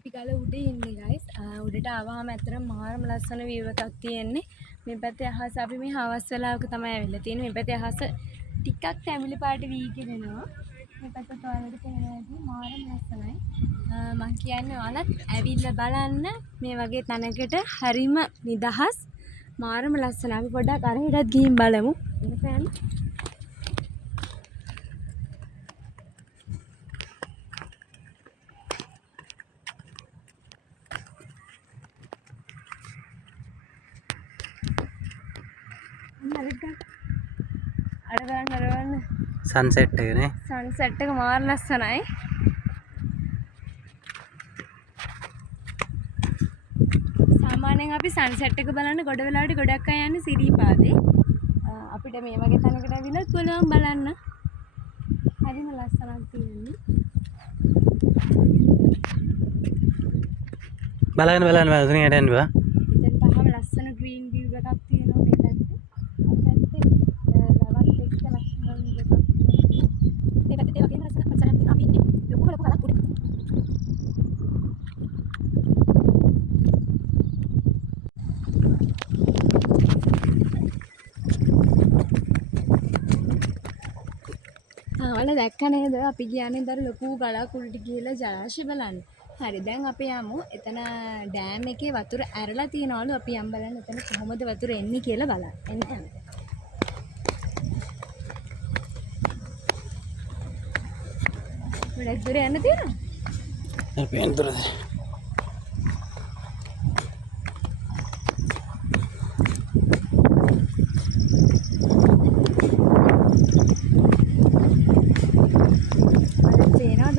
අපි ගාලා උඩ ඉන්නේ guys. උඩට ආවම ඇත්තටම මාරම ලස්සන view එකක් තියෙන්නේ. මේ පැත්තේ අහස අපි මේ හවස් වෙලාවක තමයි ඇවිල්ලා තියෙන්නේ. මේ පැත්තේ අහස ටිකක් තැඹිලි පාට වී කියනවා. මේ පැත්තට ඔයාලට පේනවා ඇති මාරම ලස්සනයි. මම කියන්නේ ඔයාලත් ඇවිල්ලා බලන්න මේ වගේ තැනකට හරිම නිදහස් මාරම ලස්සනයි. අපි පොඩ්ඩක් අරහෙටත් ගිහින් බලමු. ඉතින් අරගන්න සන්සෙට් එක නේ. සන්සෙට් එක මාර ලස්සනයි. සාමාන්‍යයෙන් අපි සන්සෙට් එක බලන්න ගොඩ වෙලාවට ගොඩක් අය යන්නේ සිරිපාදේ. අපිට මේ වගේ තැනකට ඇවිල්ලා පුළුවන් බලන්න. හරිම ලස්සනක් තියෙන්නේ. බලන්න මෙතනින් යන්න බා. දැන් තාම ලස්සන green view එකක් තියෙනවා මේ පැත්තේ. ලවත් එක්ක ලස්සන view එකක් තියෙනවා. මේ පැත්තේ ඒ වගේම ලස්සන පරිසරයක් තියෙනවා. අපි ඉන්නේ ලොකු ගලක් උඩ. ඔයාලා දැක්ක නේද අපි කියන්නේ දර ලොකු ගලක් උඩට ගිහලා ජලාශය බලන්න. හරි දැන් අපි යමු. එතන ඩෑම් එකේ වතුර ඇරලා තියනවලු. අපි යම් බලන්න එතන කොහොමද වතුර එන්නේ කියලා බලන්න. එන්න යන්න. ගොඩක් දුර යන්න තියෙනවා. අපි යන්න දුරද?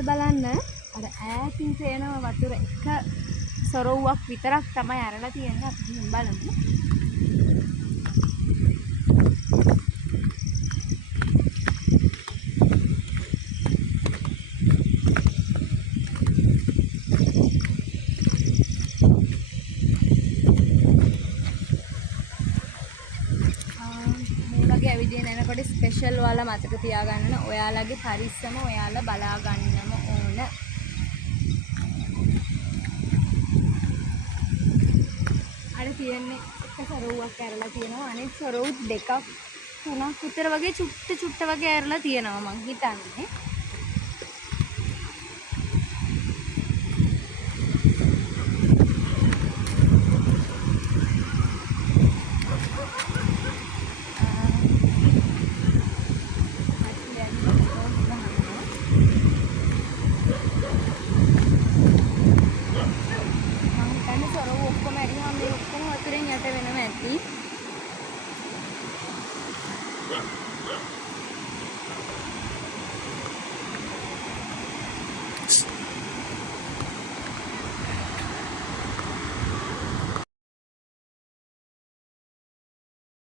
බලන්න අර ඈතින් පේන වතුර එක සොරවුවක් විතරක් තමයි අරලා තියෙන්නේ. අපි ගිහින් බලමු. මේ වගේ ඇවිදින යනකොට ස්පෙෂල් ඔයාලා මතක තියාගන්න ඔයාලගේ පරිස්සම ඔයාලා බලා ගන්නම ඕන. අර තියෙන්නේ එක සොරවුවක් ඇරලා තියෙනවා. අනෙක් සොරවු දෙකක් තුනක් විතර වගේ චුට්ට වගේ ඇරලා තියෙනවා මං හිතන්නේ.